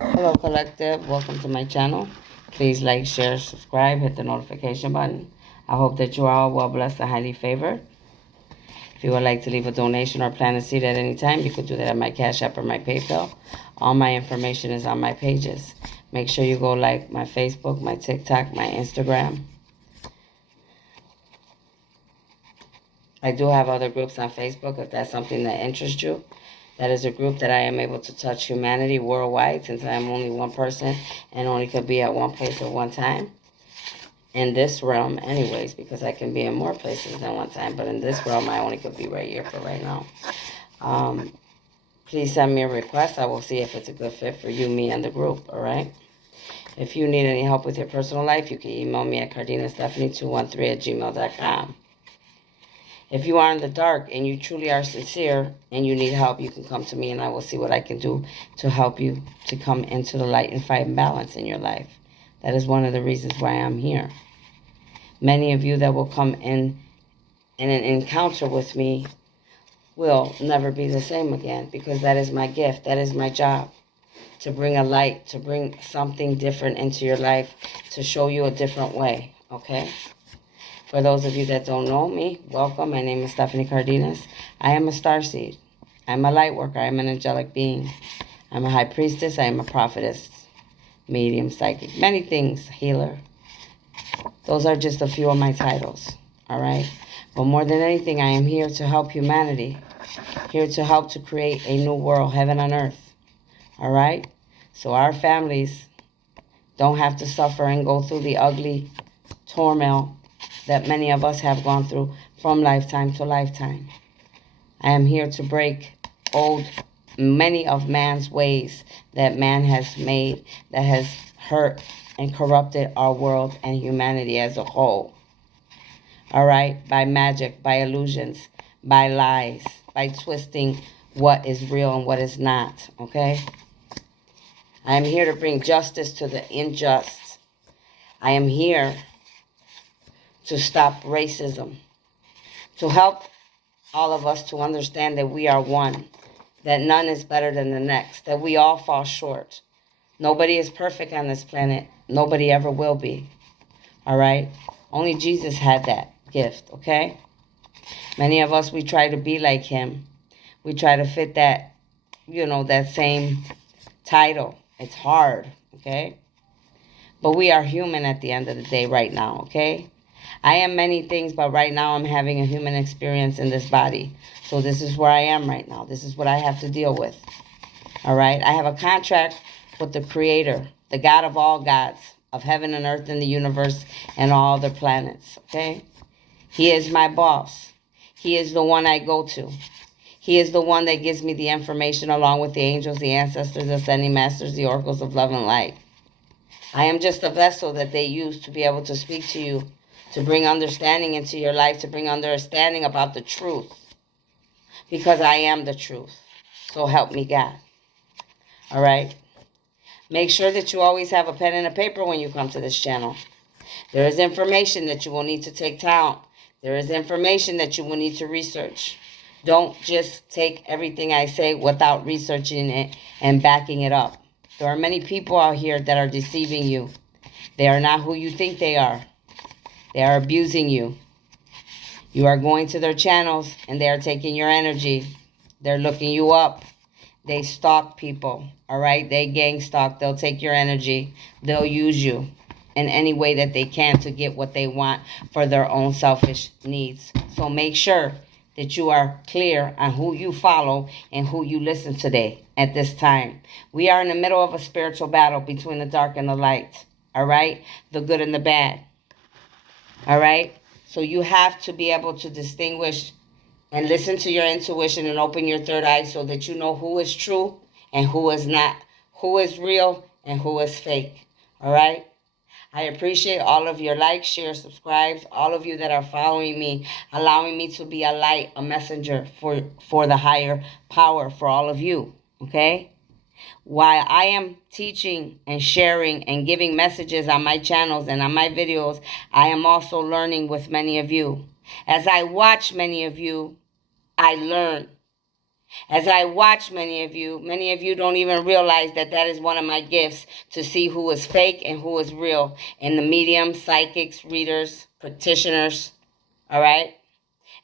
Hello, Collective. Welcome to my channel. Please like, share, subscribe, hit the notification button. I hope that you are all well blessed and highly favored. If you would like to leave a donation or plant a seed at any time, you could do that at my Cash App or my PayPal. All my information is on my pages. Make sure you go like my Facebook, my TikTok, my Instagram. I do have other groups on Facebook if that's something that interests you. That is a group that I am able to touch humanity worldwide, since I am only one person and only could be at one place at one time. In this realm anyways, because I can be in more places than one time, but in this realm I only could be right here for right now. Please send me a request. I will see if it's a good fit for you, me, and the group. All right. If you need any help with your personal life, you can email me at cardinastephanie213@gmail.com. If you are in the dark and you truly are sincere and you need help, you can come to me and I will see what I can do to help you to come into the light and find balance in your life. That is one of the reasons why I'm here. Many of you that will come in an encounter with me will never be the same again, because that is my gift. That is my job, to bring a light, to bring something different into your life, to show you a different way, okay? For those of you that don't know me, welcome. My name is Stephanie Cardenas. I am a starseed. I'm a light worker. I'm an angelic being. I'm a high priestess. I am a prophetess, medium, psychic, many things, healer. Those are just a few of my titles, all right? But more than anything, I am here to help humanity, here to help to create a new world, heaven on earth, all right? So our families don't have to suffer and go through the ugly turmoil that many of us have gone through from lifetime to lifetime. I am here to break many of man's ways that man has made, that has hurt and corrupted our world and humanity as a whole. All right? By magic, by illusions, by lies, by twisting what is real and what is not. Okay? I am here to bring justice to the unjust. I am here to stop racism, to help all of us to understand that we are one, that none is better than the next, that we all fall short. Nobody is perfect on this planet. Nobody ever will be. All right? Only Jesus had that gift, okay? Many of us, we try to be like him. We try to fit that, that same title. It's hard, okay? But we are human at the end of the day right now, okay? I am many things, but right now I'm having a human experience in this body. So this is where I am right now. This is what I have to deal with. All right? I have a contract with the Creator, the God of all gods, of heaven and earth and the universe and all the planets. Okay? He is my boss. He is the one I go to. He is the one that gives me the information, along with the angels, the ancestors, the ascending masters, the oracles of love and light. I am just a vessel that they use to be able to speak to you, to bring understanding into your life, to bring understanding about the truth. Because I am the truth. So help me God. All right? Make sure that you always have a pen and a paper when you come to this channel. There is information that you will need to take down. There is information that you will need to research. Don't just take everything I say without researching it and backing it up. There are many people out here that are deceiving you. They are not who you think they are. They are abusing you. You are going to their channels and they are taking your energy. They're looking you up. They stalk people, all right? They gang stalk. They'll take your energy. They'll use you in any way that they can to get what they want for their own selfish needs. So make sure that you are clear on who you follow and who you listen today at this time. We are in the middle of a spiritual battle between the dark and the light, all right? The good and the bad, all right? So you have to be able to distinguish and listen to your intuition and open your third eye so that you know who is true and who is not, who is real and who is fake. All right? I appreciate all of your likes, shares, subscribes, all of you that are following me, allowing me to be a light, a messenger for the higher power for all of you. Okay? While I am teaching and sharing and giving messages on my channels and on my videos, I am also learning with many of you. As I watch many of you, I learn. As I watch many of you don't even realize that that is one of my gifts, to see who is fake and who is real in the medium, psychics, readers, practitioners. All right?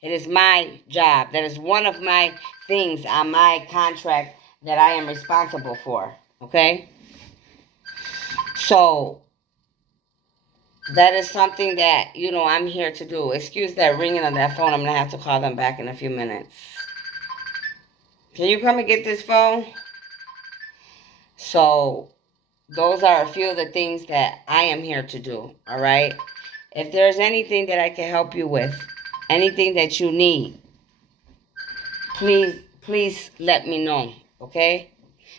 It is my job. That is one of my things on my contract that I am responsible for. Okay? So, that is something that, I'm here to do. Excuse that ringing of that phone. I'm going to have to call them back in a few minutes. Can you come and get this phone? So, those are a few of the things that I am here to do. All right? If there's anything that I can help you with, anything that you need, please let me know. Okay?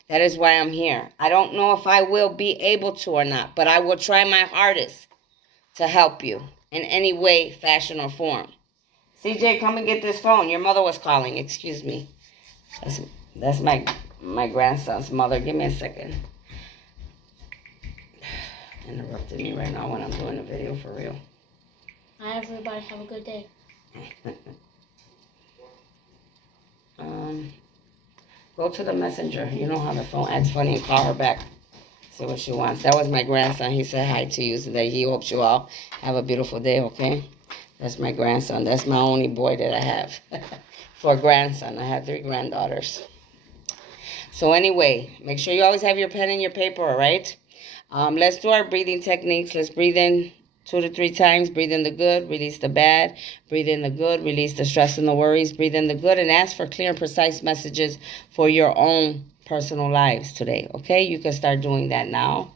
That is why I'm here. I don't know if I will be able to or not, but I will try my hardest to help you in any way, fashion, or form. CJ, come and get this phone. Your mother was calling. Excuse me. That's my grandson's mother. Give me a second. Interrupted me right now when I'm doing a video for real. Hi, everybody. Have a good day. Go to the messenger. You know how the phone acts funny, and call her back. See what she wants. That was my grandson. He said hi to you today. He hopes you all have a beautiful day, okay? That's my grandson. That's my only boy that I have. For a grandson. I have 3 granddaughters. So anyway, make sure you always have your pen and your paper, all right? Let's do our breathing techniques. Let's breathe in 2 to 3 times. Breathe in the good, release the bad. Breathe in the good, release the stress and the worries. Breathe in the good and ask for clear and precise messages for your own personal lives today, okay? You can start doing that now.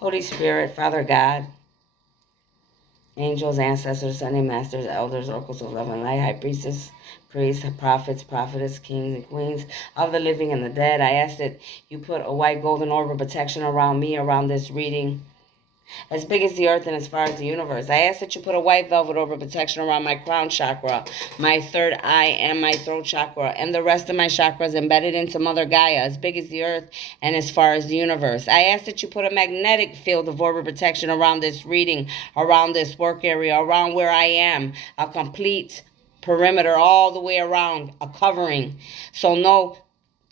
Holy Spirit, Father God, angels, ancestors, Sunday masters, elders, oracles of love and light, high priestess, priests, prophets, prophetess, kings, and queens of the living and the dead, I ask that you put a white golden orb of protection around me, around this reading, as big as the earth and as far as the universe. I ask that you put a white velvet orb of protection around my crown chakra, my third eye, and my throat chakra, and the rest of my chakras embedded into Mother Gaia, as big as the earth and as far as the universe. I ask that you put a magnetic field of orb of protection around this reading, around this work area, around where I am, a complete perimeter all the way around, a covering, so no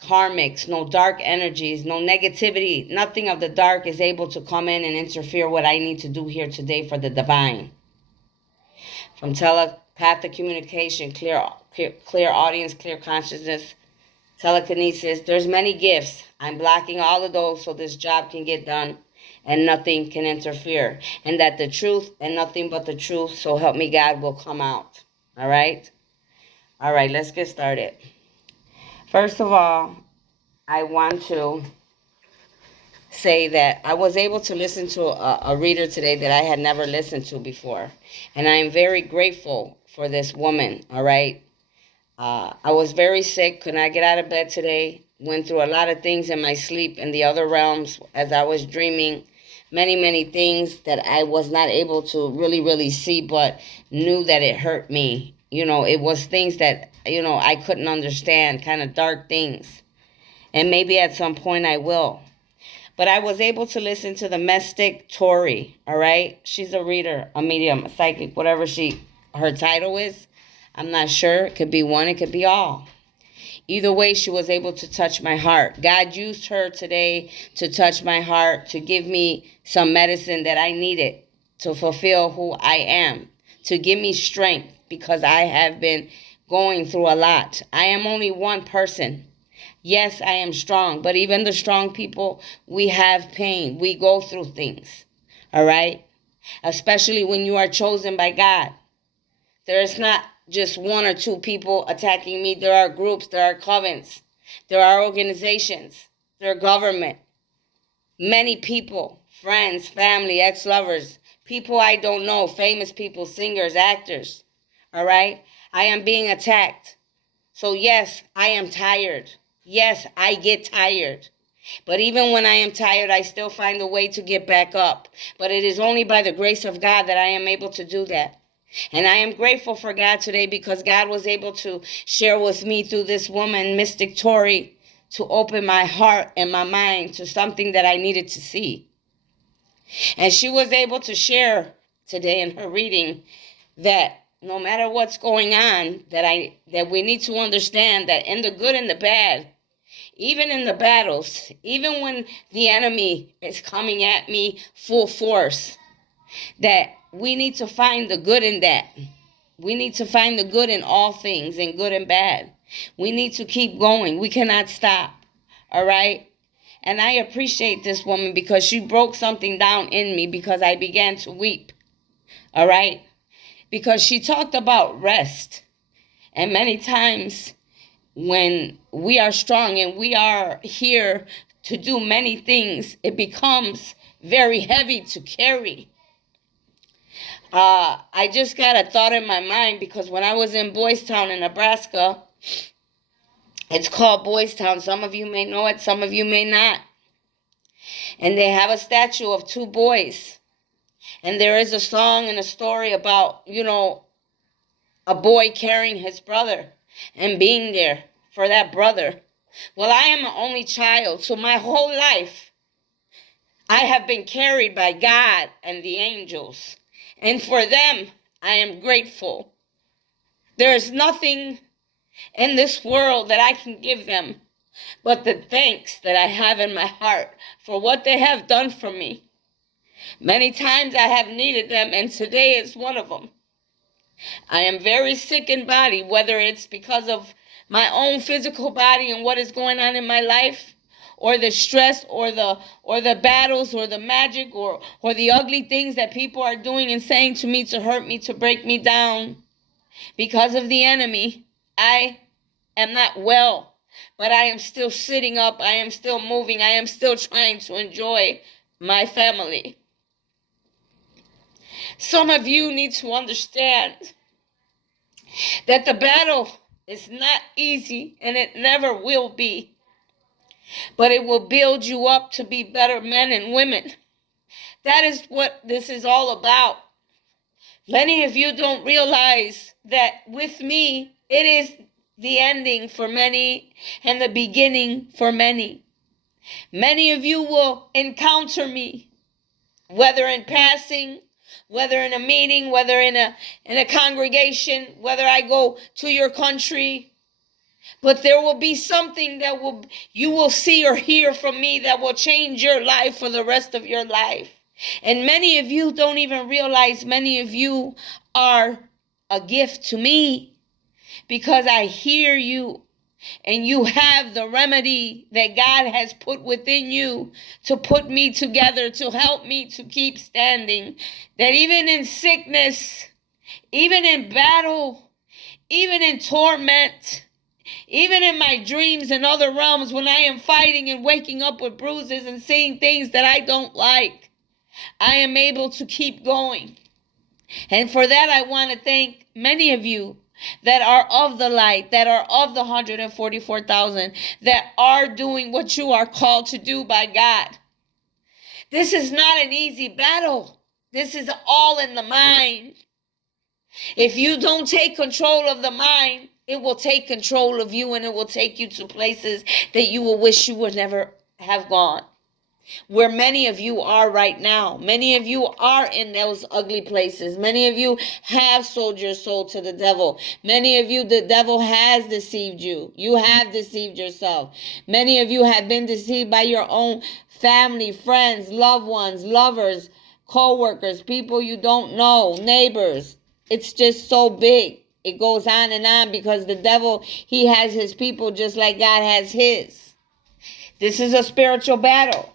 karmics, no dark energies, no negativity, nothing of the dark is able to come in and interfere what I need to do here today for the divine. From telepathic communication, clear audience, clear consciousness, telekinesis, there's many gifts. I'm blocking all of those so this job can get done and nothing can interfere. And that the truth and nothing but the truth, so help me God, will come out. All right? All right, let's get started. First of all, I want to say that I was able to listen to a reader today that I had never listened to before. And I am very grateful for this woman, all right? I was very sick, could not get out of bed today, went through a lot of things in my sleep in the other realms as I was dreaming. Many things that I was not able to really see, but knew that it hurt me. It was things that, I couldn't understand, kind of dark things. And maybe at some point I will. But I was able to listen to the mystic Tori, all right? She's a reader, a medium, a psychic, whatever her title is. I'm not sure. It could be one, it could be all. Either way, she was able to touch my heart. God used her today to touch my heart, to give me some medicine that I needed to fulfill who I am, to give me strength, because I have been going through a lot. I am only one person. Yes, I am strong, but even the strong people, we have pain. We go through things, all right? Especially when you are chosen by God. There is not just 1 or 2 people attacking me. There are groups, there are covens, there are organizations, there are government, many people, friends, family, ex-lovers, people I don't know, famous people, singers, actors, all right? I am being attacked. So yes, I am tired. Yes, I get tired. But even when I am tired, I still find a way to get back up. But it is only by the grace of God that I am able to do that. And I am grateful for God today because God was able to share with me through this woman, Mystic Tori, to open my heart and my mind to something that I needed to see. And she was able to share today in her reading that no matter what's going on, that we need to understand that in the good and the bad, even in the battles, even when the enemy is coming at me full force, that we need to find the good in that. We need to find the good in all things, in good and bad. We need to keep going. We cannot stop. All right? And I appreciate this woman because she broke something down in me because I began to weep. All right? Because she talked about rest. And many times when we are strong and we are here to do many things, it becomes very heavy to carry. I just got a thought in my mind because when I was in Boys Town in Nebraska, it's called Boys Town. Some of you may know it, some of you may not. And they have a statue of two boys. And there is a song and a story about, a boy carrying his brother and being there for that brother. Well, I am an only child, so my whole life I have been carried by God and the angels. And for them, I am grateful. There is nothing in this world that I can give them but the thanks that I have in my heart for what they have done for me. Many times I have needed them, and today is one of them. I am very sick in body, whether it's because of my own physical body and what is going on in my life, or the stress, or the battles, or the magic, or the ugly things that people are doing and saying to me to hurt me, to break me down. Because of the enemy, I am not well, but I am still sitting up. I am still moving. I am still trying to enjoy my family. Some of you need to understand that the battle is not easy, and it never will be. But it will build you up to be better men and women. That is what this is all about. Many of you don't realize that with me, it is the ending for many and the beginning for many. Many of you will encounter me, whether in passing, whether in a meeting, whether in a congregation, whether I go to your country. But there will be something that you will see or hear from me that will change your life for the rest of your life. And many of you don't even realize many of you are a gift to me because I hear you and you have the remedy that God has put within you to put me together, to help me to keep standing. That even in sickness, even in battle, even in torment, even in my dreams and other realms, when I am fighting and waking up with bruises and seeing things that I don't like, I am able to keep going. And for that, I want to thank many of you that are of the light, that are of the 144,000, that are doing what you are called to do by God. This is not an easy battle. This is all in the mind. If you don't take control of the mind, it will take control of you, and it will take you to places that you will wish you would never have gone. Where many of you are right now. Many of you are in those ugly places. Many of you have sold your soul to the devil. Many of you, the devil has deceived you. You have deceived yourself. Many of you have been deceived by your own family, friends, loved ones, lovers, co-workers, people you don't know, neighbors. It's just so big. It goes on because the devil, he has his people just like God has his. This is a spiritual battle.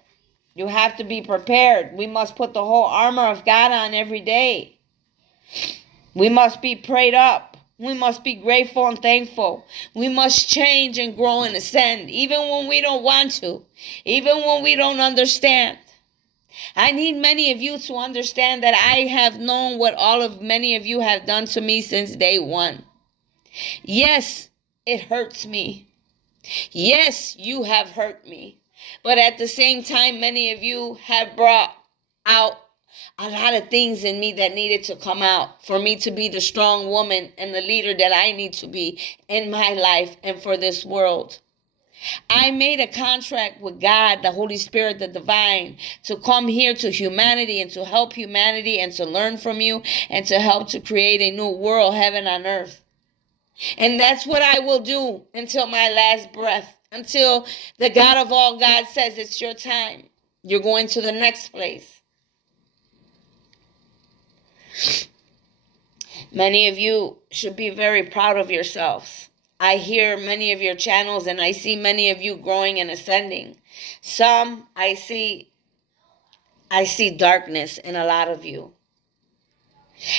You have to be prepared. We must put the whole armor of God on every day. We must be prayed up. We must be grateful and thankful. We must change and grow and ascend, even when we don't want to, even when we don't understand. I need many of you to understand that I have known what many of you have done to me since day one. Yes, it hurts me. Yes, you have hurt me. But at the same time, many of you have brought out a lot of things in me that needed to come out for me to be the strong woman and the leader that I need to be in my life and for this world. I made a contract with God, the Holy Spirit, the divine, to come here to humanity and to help humanity and to learn from you and to help to create a new world, heaven on earth. And that's what I will do until my last breath, until the God of all God says it's your time. You're going to the next place. Many of you should be very proud of yourselves. I hear many of your channels and I see many of you growing and ascending. Some I see darkness in a lot of you.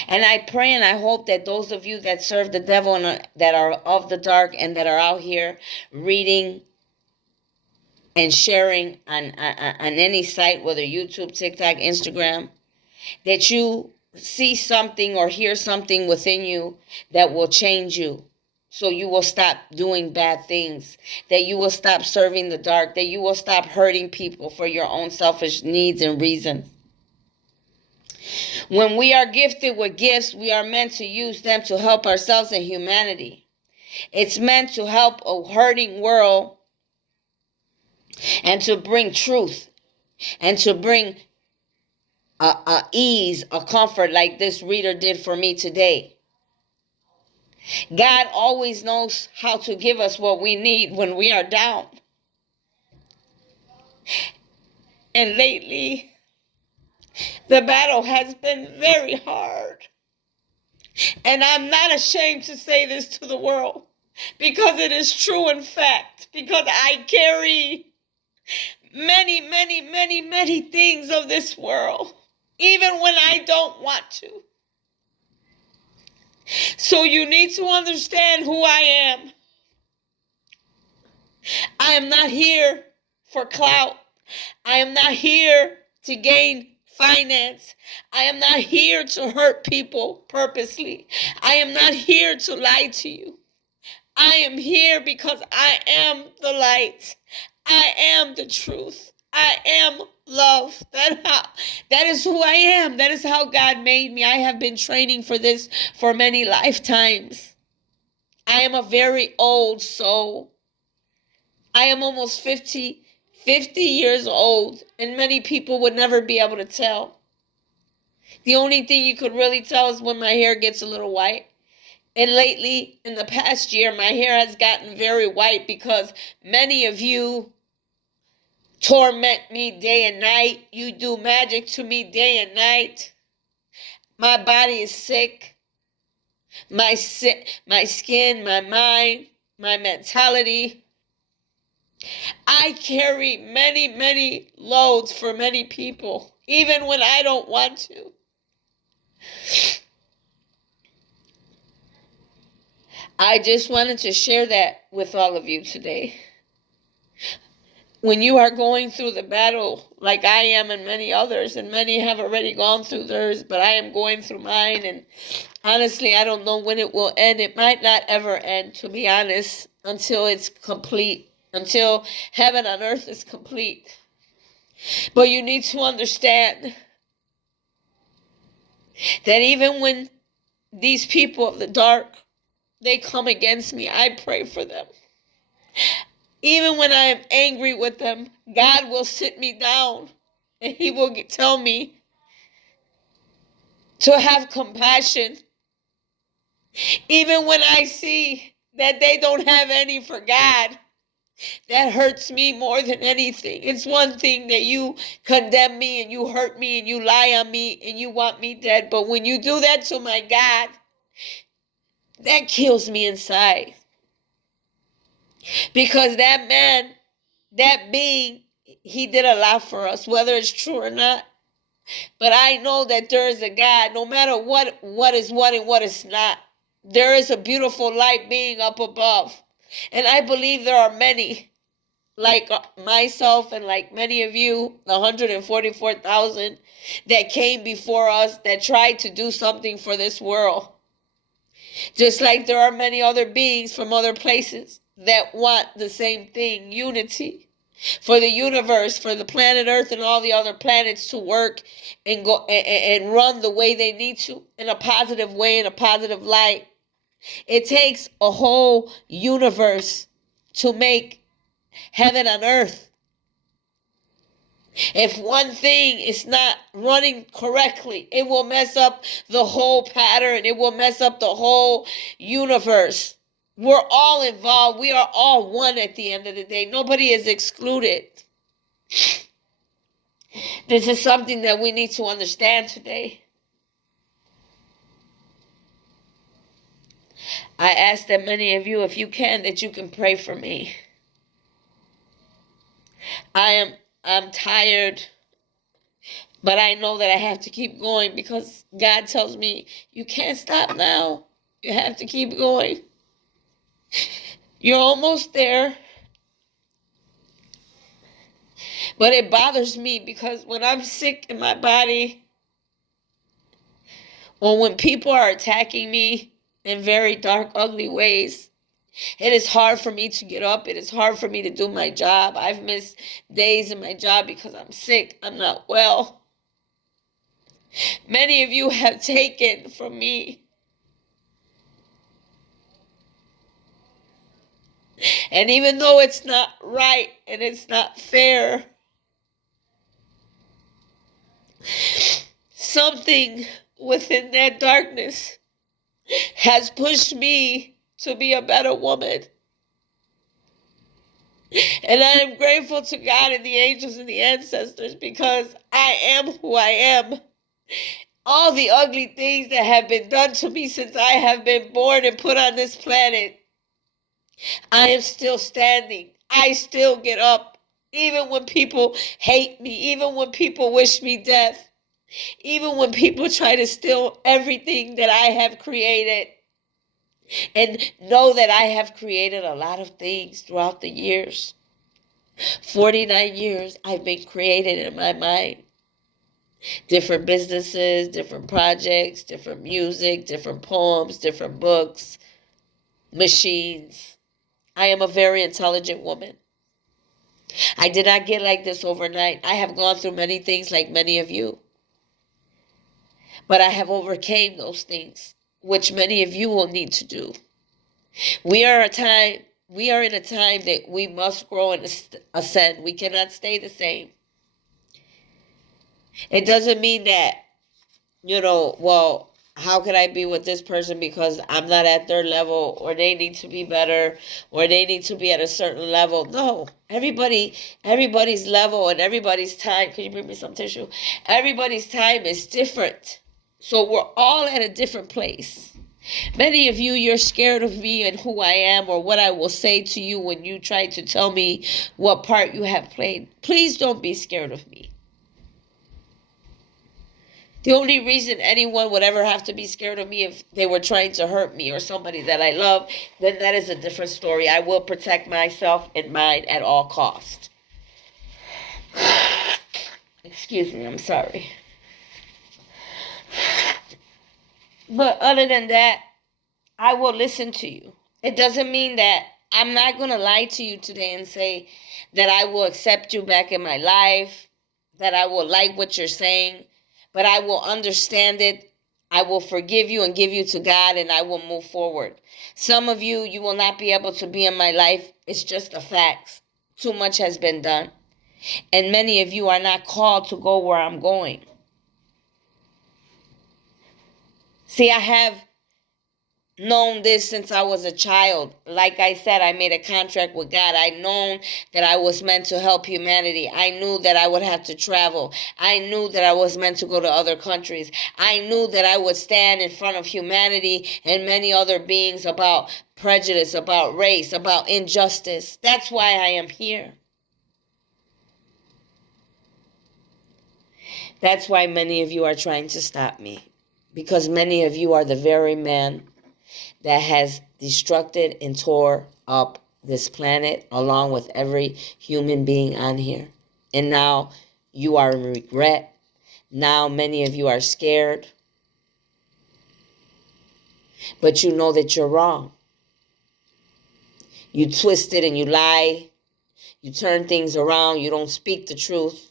And I pray and I hope that those of you that serve the devil and that are of the dark and that are out here reading and sharing on any site, whether YouTube, TikTok, Instagram, that you see something or hear something within you that will change you. So you will stop doing bad things, that you will stop serving the dark, that you will stop hurting people for your own selfish needs and reasons. When we are gifted with gifts, we are meant to use them to help ourselves and humanity. It's meant to help a hurting world and to bring truth and to bring a ease, a comfort like this reader did for me today. God always knows how to give us what we need when we are down. And lately, the battle has been very hard. And I'm not ashamed to say this to the world because it is true in fact, because I carry many, many, many, many things of this world, even when I don't want to. So you need to understand who I am. I am not here for clout. I am not here to gain finance. I am not here to hurt people purposely. I am not here to lie to you. I am here because I am the light. I am the truth. I am love. That is who I am. That is how God made me. I have been training for this for many lifetimes. I am a very old soul. I am almost 50 years old, and many people would never be able to tell. The only thing you could really tell is when my hair gets a little white. And lately, in the past year, my hair has gotten very white because many of you torment me day and night. You do magic to me day and night. My body is sick. My skin, my mind, my mentality. I carry many, many loads for many people, even when I don't want to. I just wanted to share that with all of you today. When you are going through the battle like I am and many others, and many have already gone through theirs, but I am going through mine, and honestly, I don't know when it will end. It might not ever end, to be honest, until it's complete, until heaven on earth is complete. But you need to understand that even when these people of the dark, they come against me, I pray for them. Even when I am angry with them, God will sit me down and He will tell me to have compassion. Even when I see that they don't have any for God, that hurts me more than anything. It's one thing that you condemn me and you hurt me and you lie on me and you want me dead. But when you do that to my God, that kills me inside. Because that man, that being, he did a lot for us, whether it's true or not. But I know that there is a God, no matter what is what and what is not. There is a beautiful light being up above. And I believe there are many, like myself and like many of you, the 144,000 that came before us that tried to do something for this world. Just like there are many other beings from other places that want the same thing, unity. for the universe, for the planet Earth and all the other planets to work and go and run the way they need to, in a positive way, in a positive light. It takes a whole universe to make heaven on earth. If one thing is not running correctly, it will mess up the whole pattern. It will mess up the whole universe. We're all involved. We are all one at the end of the day. Nobody is excluded. This is something that we need to understand today. I ask that many of you, if you can, that you can pray for me. I'm tired, but I know that I have to keep going because God tells me you can't stop now. You have to keep going. You're almost there. But it bothers me because when I'm sick in my body, or when people are attacking me in very dark, ugly ways, it is hard for me to get up. It is hard for me to do my job. I've missed days in my job because I'm sick. I'm not well. Many of you have taken from me. And even though it's not right and it's not fair, something within that darkness has pushed me to be a better woman. And I am grateful to God and the angels and the ancestors because I am who I am. All the ugly things that have been done to me since I have been born and put on this planet, I am still standing. I still get up. Even when people hate me, even when people wish me death, even when people try to steal everything that I have created. And know that I have created a lot of things throughout the years. 49 years I've been created in my mind. Different businesses, different projects, different music, different poems, different books, machines. I am a very intelligent woman. I did not get like this overnight. I have gone through many things like many of you. But I have overcame those things, which many of you will need to do. We are in a time that we must grow and ascend. We cannot stay the same. It doesn't mean that, well, how could I be with this person because I'm not at their level, or they need to be better, or they need to be at a certain level. No, everybody's level and everybody's time. Can you bring me some tissue? Everybody's time is different. So we're all at a different place. Many of you, you're scared of me and who I am or what I will say to you when you try to tell me what part you have played. Please don't be scared of me. The only reason anyone would ever have to be scared of me if they were trying to hurt me or somebody that I love, then that is a different story. I will protect myself and mine at all cost. Excuse me, I'm sorry. But other than that, I will listen to you. It doesn't mean that I'm not going to lie to you today and say that I will accept you back in my life, that I will like what you're saying, but I will understand it. I will forgive you and give you to God, and I will move forward. Some of you, you will not be able to be in my life. It's just a fact. Too much has been done. And many of you are not called to go where I'm going. See, I have known this since I was a child. Like I said, I made a contract with God. I known that I was meant to help humanity. I knew that I would have to travel. I knew that I was meant to go to other countries. I knew that I would stand in front of humanity and many other beings about prejudice, about race, about injustice. That's why I am here. That's why many of you are trying to stop me. Because many of you are the very man that has destructed and tore up this planet along with every human being on here. And now you are in regret. Now many of you are scared. But you know that you're wrong. You twist it and you lie. You turn things around. You don't speak the truth.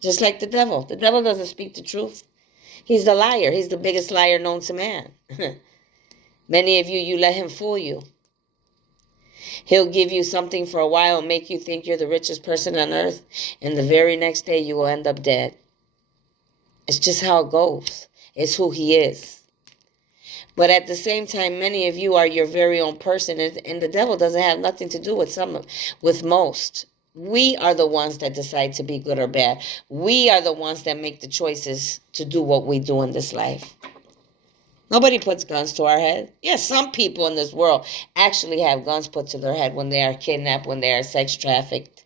Just like the devil. The devil doesn't speak the truth. He's the liar. He's the biggest liar known to man. Many of you, you let him fool you. He'll give you something for a while and make you think you're the richest person on earth. And the very next day, you will end up dead. It's just how it goes. It's who he is. But at the same time, many of you are your very own person. And the devil doesn't have nothing to do with most. We are the ones that decide to be good or bad. We are the ones that make the choices to do what we do in this life. Nobody puts guns to our head. Yes, some people in this world actually have guns put to their head when they are kidnapped, when they are sex trafficked,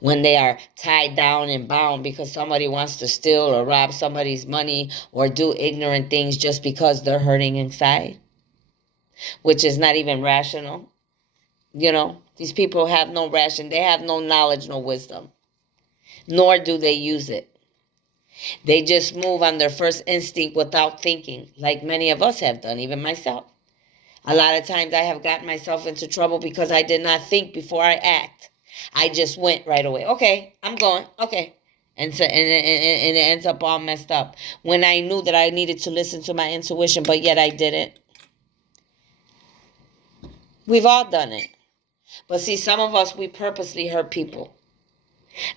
when they are tied down and bound because somebody wants to steal or rob somebody's money or do ignorant things just because they're hurting inside, which is not even rational. You know, these people have no ration. They have no knowledge, no wisdom, nor do they use it. They just move on their first instinct without thinking, like many of us have done, even myself. A lot of times I have gotten myself into trouble because I did not think before I act. I just went right away. Okay, I'm going. Okay. And so, and it ends up all messed up. When I knew that I needed to listen to my intuition, but yet I didn't. We've all done it. But see, some of us, we purposely hurt people.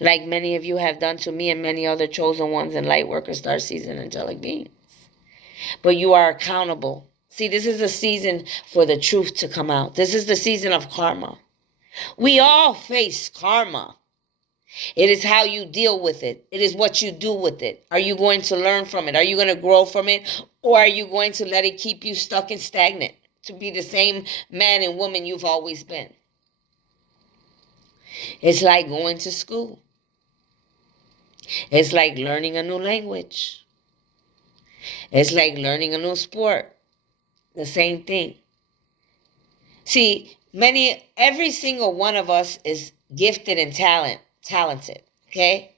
Like many of you have done to me and many other chosen ones and light workers, starseeds, and angelic beings. But you are accountable. See, this is a season for the truth to come out. This is the season of karma. We all face karma. It is how you deal with it. It is what you do with it. Are you going to learn from it? Are you going to grow from it? Or are you going to let it keep you stuck and stagnant to be the same man and woman you've always been? It's like going to school. It's like learning a new language. It's like learning a new sport. The same thing. See, every single one of us is gifted and talented. Okay?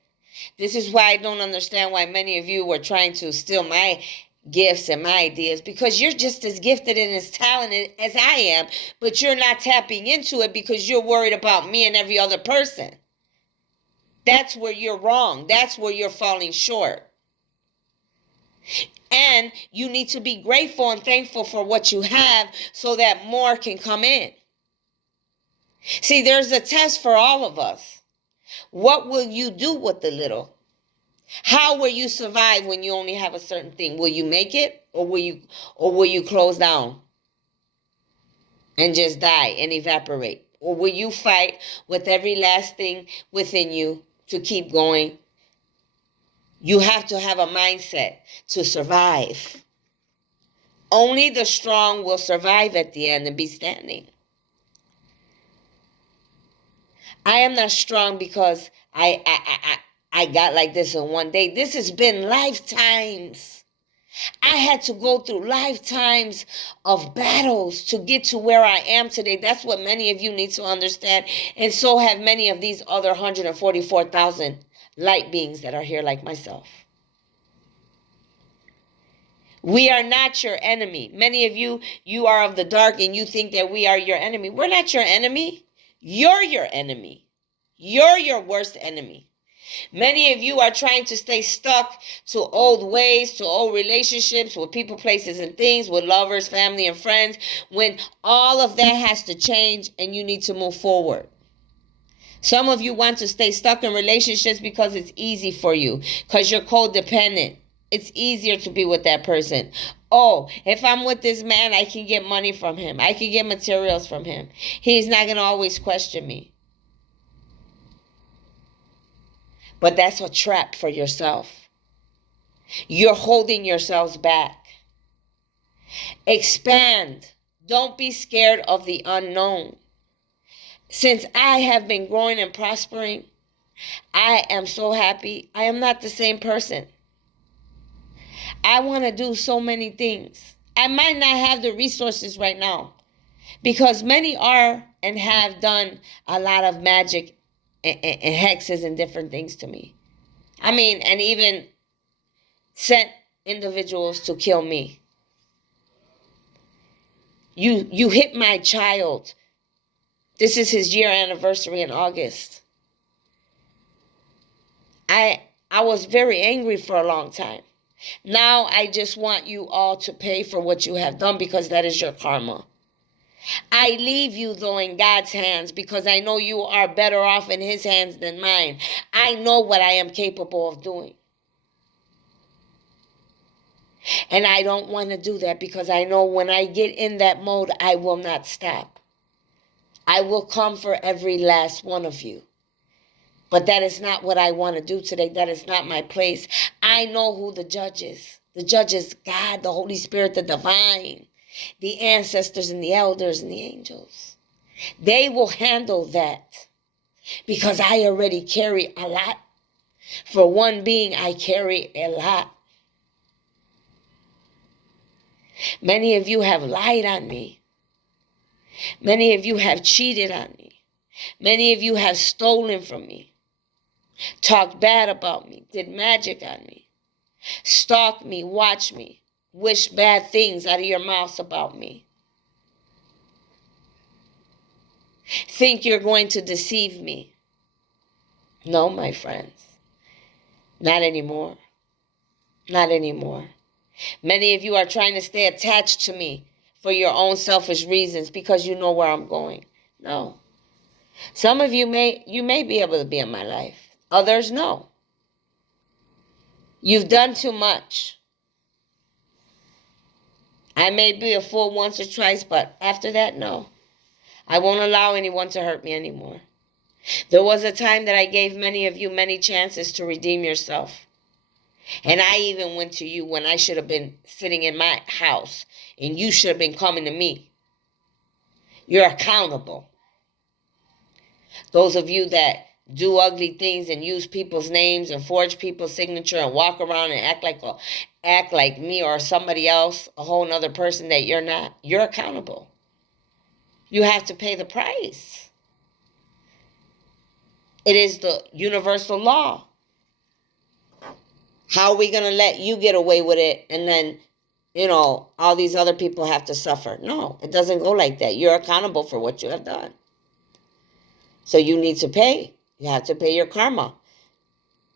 This is why I don't understand why many of you were trying to steal my gifts and my ideas, because you're just as gifted and as talented as I am, but you're not tapping into it because you're worried about me and every other person. That's where you're wrong. That's where you're falling short. And you need to be grateful and thankful for what you have so that more can come in. See, there's a test for all of us. What will you do with the little? How will you survive when you only have a certain thing? Will you make it, or will you close down and just die and evaporate? Or will you fight with every last thing within you to keep going? You have to have a mindset to survive. Only the strong will survive at the end and be standing. I am not strong because I got like this in one day. This has been lifetimes. I had to go through lifetimes of battles to get to where I am today. That's what many of you need to understand. And so have many of these other 144,000 light beings that are here like myself. We are not your enemy. Many of you, you are of the dark and you think that we are your enemy. We're not your enemy. You're your enemy. You're your worst enemy. Many of you are trying to stay stuck to old ways, to old relationships with people, places, and things, with lovers, family, and friends, when all of that has to change and you need to move forward. Some of you want to stay stuck in relationships because it's easy for you, because you're codependent. It's easier to be with that person. Oh, if I'm with this man, I can get money from him. I can get materials from him. He's not going to always question me. But that's a trap for yourself. You're holding yourselves back. Expand. Don't be scared of the unknown. Since I have been growing and prospering, I am so happy. I am not the same person. I want to do so many things. I might not have the resources right now because many are and have done a lot of magic and hexes and different things to me. I mean, and even sent individuals to kill me. You hit my child. This is his year anniversary in August. I was very angry for a long time. Now I just want you all to pay for what you have done, because that is your karma. I leave you, though, in God's hands, because I know you are better off in his hands than mine. I know what I am capable of doing. And I don't want to do that, because I know when I get in that mode, I will not stop. I will come for every last one of you. But that is not what I want to do today. That is not my place. I know who the judge is. The judge is God, the Holy Spirit, the divine, the ancestors and the elders and the angels. They will handle that, because I already carry a lot. For one being, I carry a lot. Many of you have lied on me. Many of you have cheated on me. Many of you have stolen from me. Talked bad about me, did magic on me, stalked me, watched me, wished bad things out of your mouths about me. Think you're going to deceive me. No, my friends. Not anymore. Not anymore. Many of you are trying to stay attached to me for your own selfish reasons, because you know where I'm going. No. Some of you may be able to be in my life. Others, no. You've done too much. I may be a fool once or twice, but after that, no. I won't allow anyone to hurt me anymore. There was a time that I gave many of you many chances to redeem yourself. And I even went to you when I should have been sitting in my house, and you should have been coming to me. You're accountable. Those of you that do ugly things and use people's names and forge people's signature and walk around and act like me or somebody else, a whole nother person that you're not, you're accountable. You have to pay the price. It is the universal law. How are we going to let you get away with it and then, all these other people have to suffer? No, it doesn't go like that. You're accountable for what you have done. So you need to pay. You have to pay your karma.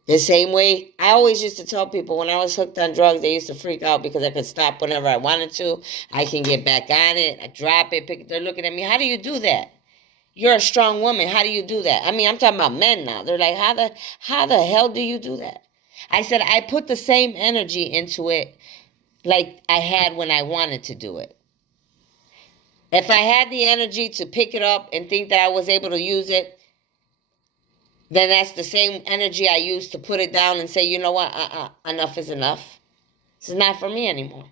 The same way I always used to tell people when I was hooked on drugs, they used to freak out because I could stop whenever I wanted to. I can get back on it. I drop it. Pick it. They're looking at me. How do you do that? You're a strong woman. How do you do that? I mean, I'm talking about men now. They're like, how the hell do you do that? I said, I put the same energy into it like I had when I wanted to do it. If I had the energy to pick it up and think that I was able to use it, then that's the same energy I use to put it down and say, you know what, enough is enough. This is not for me anymore.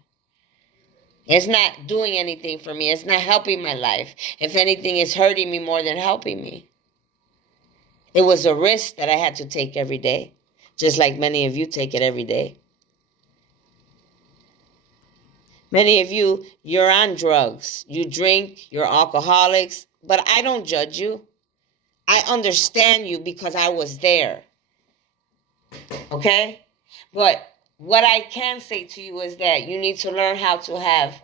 It's not doing anything for me. It's not helping my life. If anything, it's hurting me more than helping me. It was a risk that I had to take every day, just like many of you take it every day. Many of you, you're on drugs. You drink, you're alcoholics, but I don't judge you. I understand you because I was there. Okay? But what I can say to you is that you need to learn how to have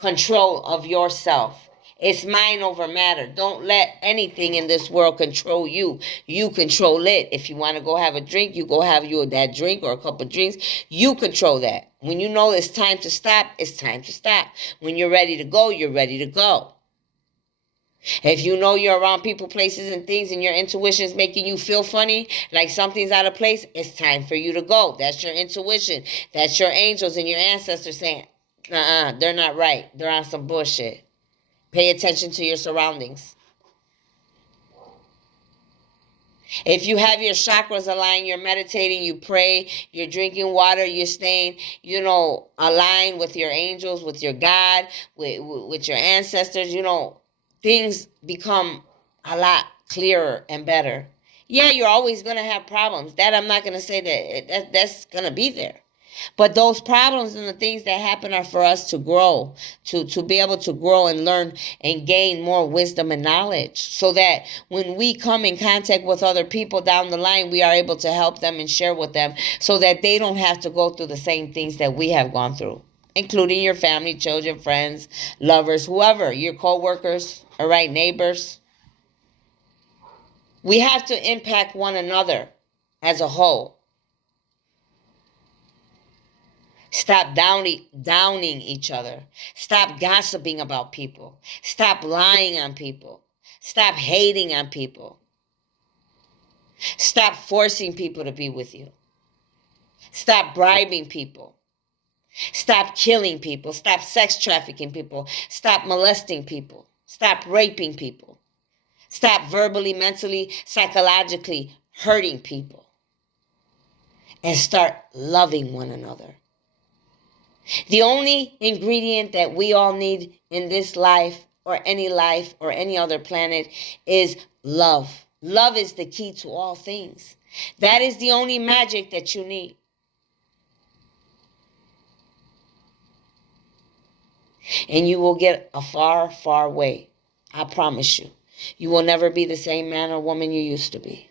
control of yourself. It's mind over matter. Don't let anything in this world control you. You control it. If you want to go have a drink, you go have that drink or a couple of drinks. You control that. When you know it's time to stop, it's time to stop. When you're ready to go, you're ready to go. If you know you're around people, places, and things, and your intuition is making you feel funny, like something's out of place, it's time for you to go. That's your intuition. That's your angels and your ancestors saying, they're not right. They're on some bullshit. Pay attention to your surroundings. If you have your chakras aligned, you're meditating, you pray, you're drinking water, you're staying, aligned with your angels, with your God, with your ancestors, things become a lot clearer and better. Yeah, you're always going to have problems. That I'm not going to say that's going to be there. But those problems and the things that happen are for us to grow, to be able to grow and learn and gain more wisdom and knowledge, so that when we come in contact with other people down the line, we are able to help them and share with them so that they don't have to go through the same things that we have gone through, including your family, children, friends, lovers, whoever, your co-workers, all right, neighbors. We have to impact one another as a whole. Stop downing each other. Stop gossiping about people. Stop lying on people. Stop hating on people. Stop forcing people to be with you. Stop bribing people. Stop killing people. Stop sex trafficking people. Stop molesting people. Stop raping people. Stop verbally, mentally, psychologically hurting people. And start loving one another. The only ingredient that we all need in this life or any other planet is love. Love is the key to all things. That is the only magic that you need. And you will get a far, far way. I promise you. You will never be the same man or woman you used to be.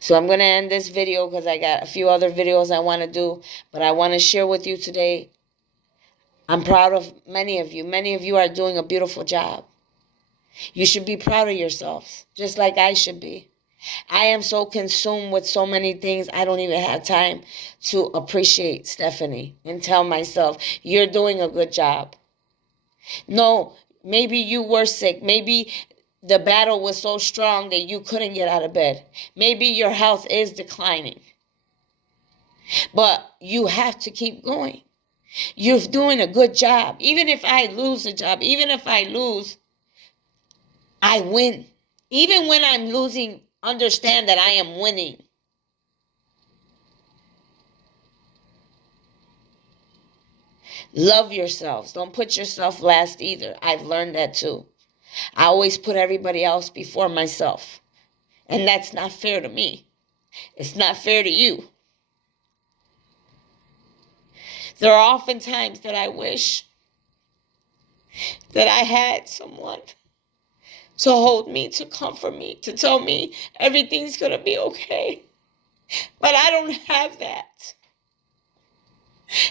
So I'm going to end this video because I got a few other videos I want to do. But I want to share with you today. I'm proud of many of you. Many of you are doing a beautiful job. You should be proud of yourselves, just like I should be. I am so consumed with so many things, I don't even have time to appreciate Stephanie and tell myself, you're doing a good job. No, maybe you were sick. Maybe the battle was so strong that you couldn't get out of bed. Maybe your health is declining. But you have to keep going. You're doing a good job. Even if I lose a job, even if I lose, I win. Even when I'm losing, understand that I am winning. Love yourselves. Don't put yourself last either. I've learned that too. I always put everybody else before myself. And that's not fair to me. It's not fair to you. There are often times that I wish that I had someone to hold me, to comfort me, to tell me everything's going to be okay. But I don't have that.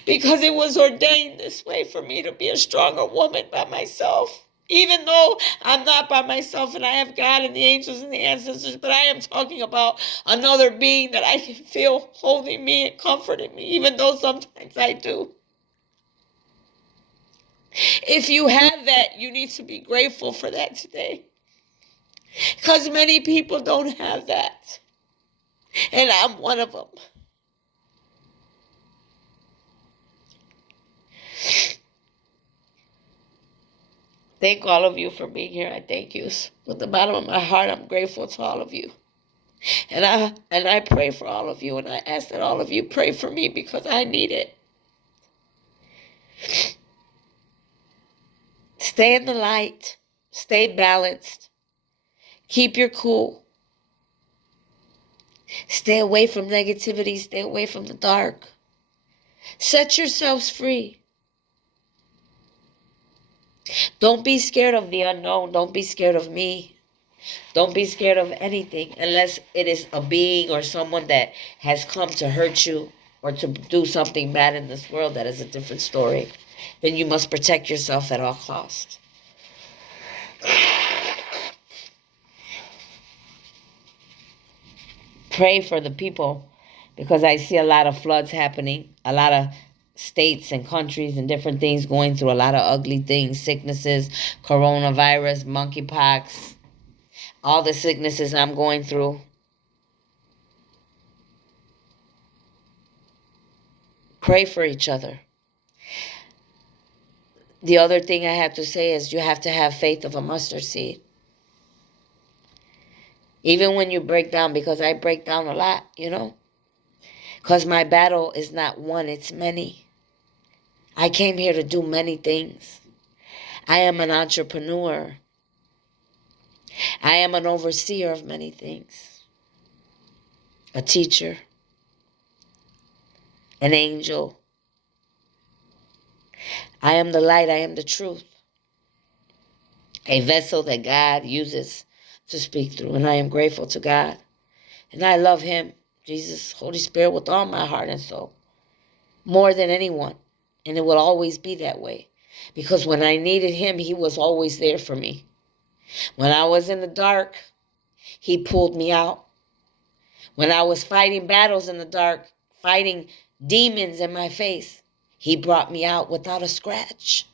Because it was ordained this way for me to be a stronger woman by myself. Even though I'm not by myself and I have God and the angels and the ancestors, but I am talking about another being that I can feel holding me and comforting me, even though sometimes I do. If you have that, you need to be grateful for that today. Because many people don't have that. And I'm one of them. Thank all of you for being here. I thank you. With the bottom of my heart, I'm grateful to all of you. And I pray for all of you. And I ask that all of you pray for me because I need it. Stay in the light. Stay balanced. Keep your cool. Stay away from negativity. Stay away from the dark. Set yourselves free. Don't be scared of the unknown. Don't be scared of me. Don't be scared of anything unless it is a being or someone that has come to hurt you or to do something bad in this world. That is a different story. Then you must protect yourself at all costs. Pray for the people because I see a lot of floods happening, a lot of states and countries and different things going through a lot of ugly things, sicknesses, coronavirus, monkeypox, all the sicknesses I'm going through. Pray for each other. The other thing I have to say is you have to have faith of a mustard seed. Even when you break down, because I break down a lot, because my battle is not one, it's many. I came here to do many things. I am an entrepreneur. I am an overseer of many things. A teacher. An angel. I am the light. I am the truth. A vessel that God uses to speak through. And I am grateful to God. And I love Him, Jesus, Holy Spirit, with all my heart and soul. More than anyone. And it will always be that way. Because when I needed Him, He was always there for me. When I was in the dark, he pulled me out. When I was fighting battles in the dark, fighting demons in my face, he brought me out without a scratch.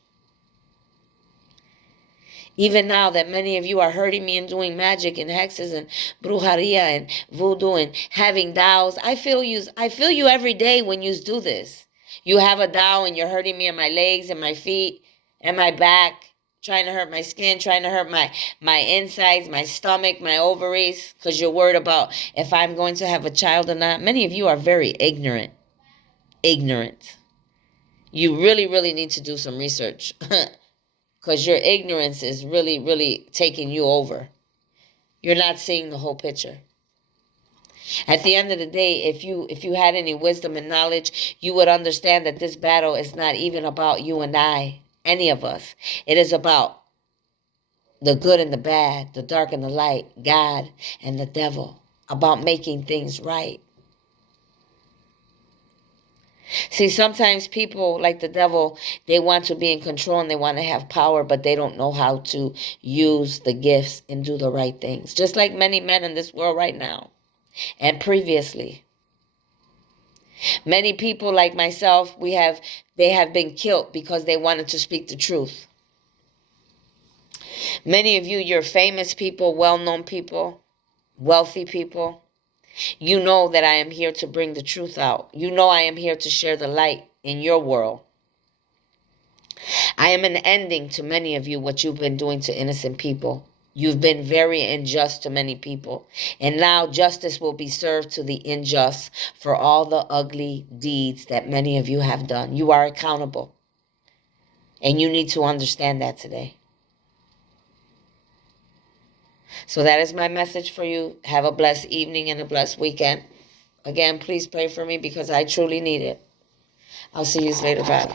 Even now that many of you are hurting me and doing magic and hexes and brujeria and voodoo and having dows, I feel you every day when you do this. You have a dow and you're hurting me in my legs and my feet and my back, trying to hurt my skin, trying to hurt my insides, my stomach, my ovaries, because you're worried about if I'm going to have a child or not. Many of you are very ignorant. Ignorant. You really, really need to do some research. Because your ignorance is really, really taking you over. You're not seeing the whole picture. At the end of the day, if you had any wisdom and knowledge, you would understand that this battle is not even about you and I, any of us. It is about the good and the bad, the dark and the light, God and the devil, about making things right. See, sometimes people, like the devil, they want to be in control and they want to have power, but they don't know how to use the gifts and do the right things. Just like many men in this world right now and previously. Many people like myself, they have been killed because they wanted to speak the truth. Many of you, you're famous people, well-known people, wealthy people. You know that I am here to bring the truth out. You know I am here to share the light in your world. I am an ending to many of you what you've been doing to innocent people. You've been very unjust to many people. And now justice will be served to the unjust for all the ugly deeds that many of you have done. You are accountable. And you need to understand that today. So that is my message for you. Have a blessed evening and a blessed weekend. Again, please pray for me because I truly need it. I'll see you later. Bye.